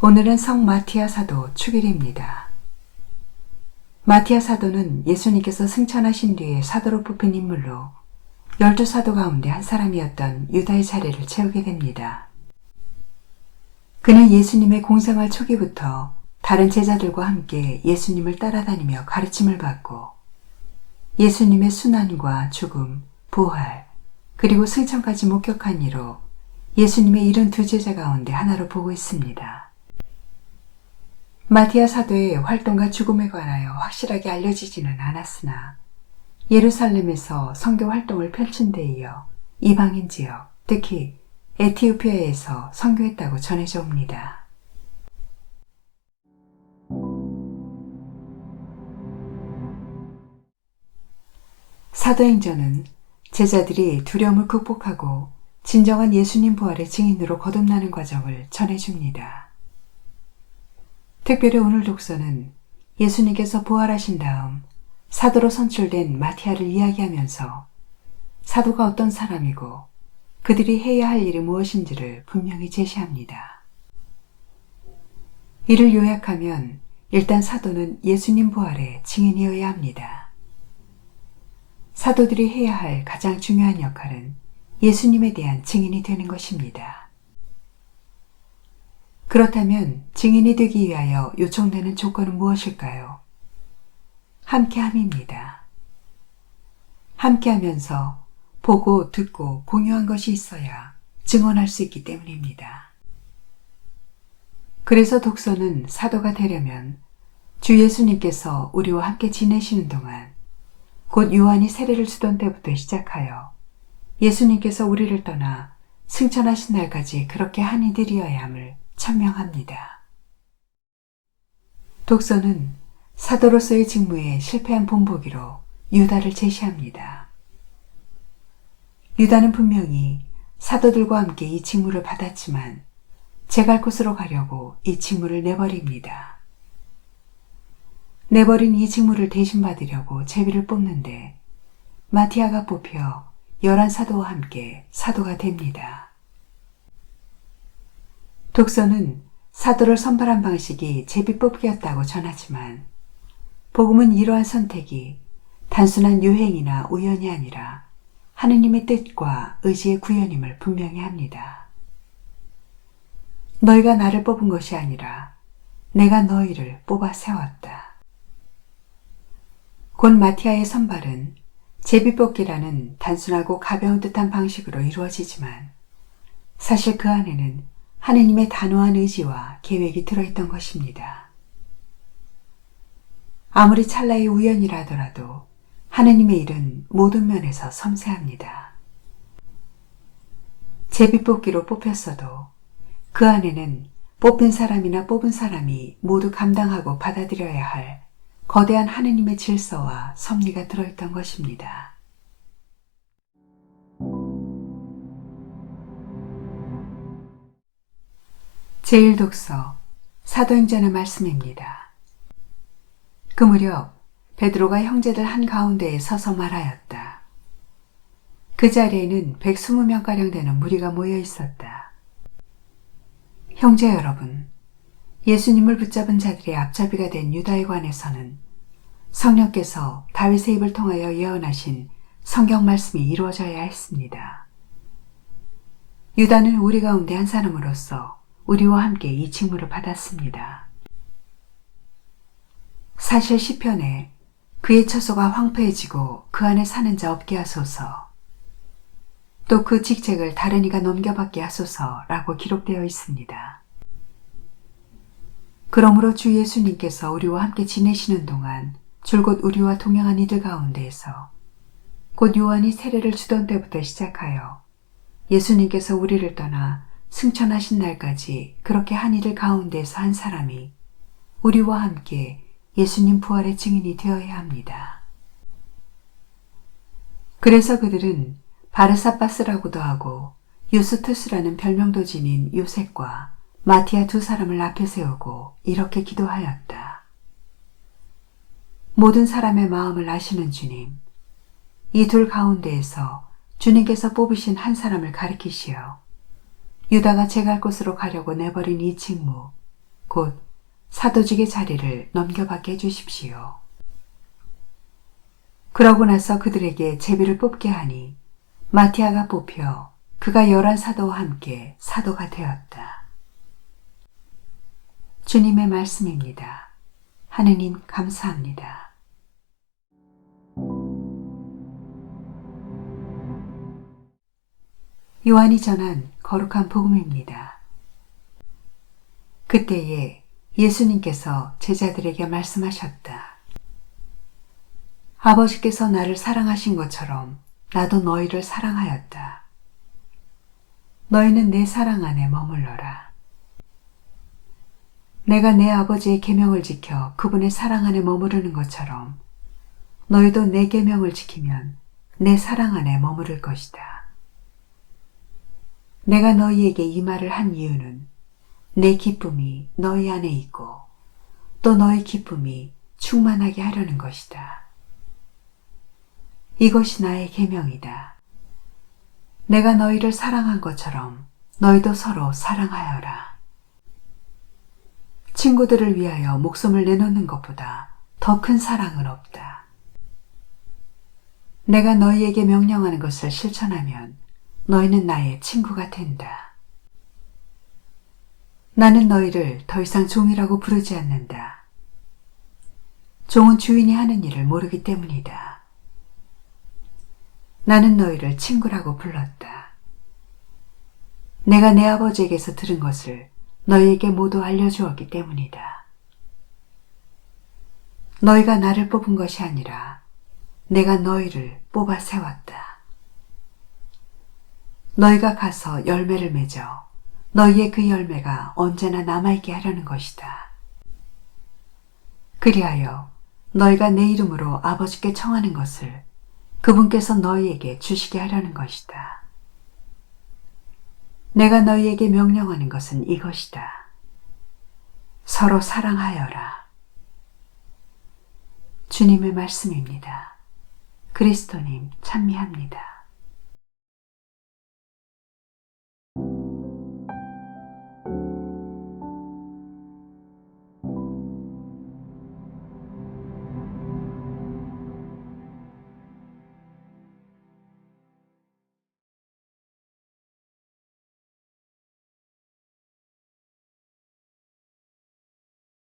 오늘은 성 마티아 사도 축일입니다. 마티아 사도는 예수님께서 승천하신 뒤에 사도로 뽑힌 인물로 12사도 가운데 한 사람이었던 유다의 자리를 채우게 됩니다. 그는 예수님의 공생활 초기부터 다른 제자들과 함께 예수님을 따라다니며 가르침을 받고 예수님의 순환과 죽음, 부활, 그리고 승천까지 목격한 이로 예수님의 72제자 가운데 하나로 보고 있습니다. 마티아 사도의 활동과 죽음에 관하여 확실하게 알려지지는 않았으나 예루살렘에서 선교 활동을 펼친 데 이어 이방인 지역, 특히 에티오피아에서 선교했다고 전해져 옵니다. 사도행전은 제자들이 두려움을 극복하고 진정한 예수님 부활의 증인으로 거듭나는 과정을 전해줍니다. 특별히 오늘 독서는 예수님께서 부활하신 다음 사도로 선출된 마티아를 이야기하면서 사도가 어떤 사람이고 그들이 해야 할 일이 무엇인지를 분명히 제시합니다. 이를 요약하면 일단 사도는 예수님 부활의 증인이어야 합니다. 사도들이 해야 할 가장 중요한 역할은 예수님에 대한 증인이 되는 것입니다. 그렇다면 증인이 되기 위하여 요청되는 조건은 무엇일까요? 함께함입니다. 함께하면서 보고 듣고 공유한 것이 있어야 증언할 수 있기 때문입니다. 그래서 독서는 사도가 되려면 주 예수님께서 우리와 함께 지내시는 동안 곧 요한이 세례를 주던 때부터 시작하여 예수님께서 우리를 떠나 승천하신 날까지 그렇게 한 이들이어야 함을 천명합니다. 독서는 사도로서의 직무에 실패한 본보기로 유다를 제시합니다. 유다는 분명히 사도들과 함께 이 직무를 받았지만 제갈 곳으로 가려고 이 직무를 내버립니다. 내버린 이 직무를 대신 받으려고 제비를 뽑는데 마티아가 뽑혀 11사도와 함께 사도가 됩니다. 독서는 사도를 선발한 방식이 제비 뽑기였다고 전하지만 복음은 이러한 선택이 단순한 유행이나 우연이 아니라 하느님의 뜻과 의지의 구현임을 분명히 합니다. 너희가 나를 뽑은 것이 아니라 내가 너희를 뽑아 세웠다. 곧 마티아의 선발은 제비뽑기라는 단순하고 가벼운 듯한 방식으로 이루어지지만 사실 그 안에는 하느님의 단호한 의지와 계획이 들어있던 것입니다. 아무리 찰나의 우연이라 하더라도 하느님의 일은 모든 면에서 섬세합니다. 제비뽑기로 뽑혔어도 그 안에는 뽑힌 사람이나 뽑은 사람이 모두 감당하고 받아들여야 할 거대한 하느님의 질서와 섭리가 들어있던 것입니다. 제1독서 사도행전의 말씀입니다. 그 무렵 베드로가 형제들 한가운데에 서서 말하였다. 그 자리에는 120명가량 되는 무리가 모여 있었다. 형제 여러분, 예수님을 붙잡은 자들의 앞잡이가 된 유다에 관해서는 성령께서 다윗의 입을 통하여 예언하신 성경 말씀이 이루어져야 했습니다. 유다는 우리 가운데 한 사람으로서 우리와 함께 이 직무를 받았습니다. 사실 시편에 그의 처소가 황폐해지고 그 안에 사는 자 없게 하소서, 또 그 직책을 다른 이가 넘겨받게 하소서라고 기록되어 있습니다. 그러므로 주 예수님께서 우리와 함께 지내시는 동안 줄곧 우리와 동행한 이들 가운데에서 곧 요한이 세례를 주던 때부터 시작하여 예수님께서 우리를 떠나 승천하신 날까지 그렇게 한 이들 가운데서 한 사람이 우리와 함께 예수님 부활의 증인이 되어야 합니다. 그래서 그들은 바르사바스라고도 하고 유스투스라는 별명도 지닌 요셉과 마티아 두 사람을 앞에 세우고 이렇게 기도하였다. 모든 사람의 마음을 아시는 주님, 이 둘 가운데에서 주님께서 뽑으신 한 사람을 가리키시어 유다가 제갈 곳으로 가려고 내버린 이 직무, 곧 사도직의 자리를 넘겨받게 해주십시오. 그러고 나서 그들에게 제비를 뽑게 하니 마티아가 뽑혀 그가 11사도와 함께 사도가 되었다. 주님의 말씀입니다. 하느님 감사합니다. 요한이 전한 거룩한 복음입니다. 그때에 예수님께서 제자들에게 말씀하셨다. 아버지께서 나를 사랑하신 것처럼 나도 너희를 사랑하였다. 너희는 내 사랑 안에 머물러라. 내가 내 아버지의 계명을 지켜 그분의 사랑 안에 머무르는 것처럼 너희도 내 계명을 지키면 내 사랑 안에 머무를 것이다. 내가 너희에게 이 말을 한 이유는 내 기쁨이 너희 안에 있고 또 너희 기쁨이 충만하게 하려는 것이다. 이것이 나의 계명이다. 내가 너희를 사랑한 것처럼 너희도 서로 사랑하여라. 친구들을 위하여 목숨을 내놓는 것보다 더 큰 사랑은 없다. 내가 너희에게 명령하는 것을 실천하면 너희는 나의 친구가 된다. 나는 너희를 더 이상 종이라고 부르지 않는다. 종은 주인이 하는 일을 모르기 때문이다. 나는 너희를 친구라고 불렀다. 내가 내 아버지에게서 들은 것을 너희에게 모두 알려주었기 때문이다. 너희가 나를 뽑은 것이 아니라 내가 너희를 뽑아 세웠다. 너희가 가서 열매를 맺어 너희의 그 열매가 언제나 남아있게 하려는 것이다. 그리하여 너희가 내 이름으로 아버지께 청하는 것을 그분께서 너희에게 주시게 하려는 것이다. 내가 너희에게 명령하는 것은 이것이다. 서로 사랑하여라. 주님의 말씀입니다. 그리스도님 찬미합니다.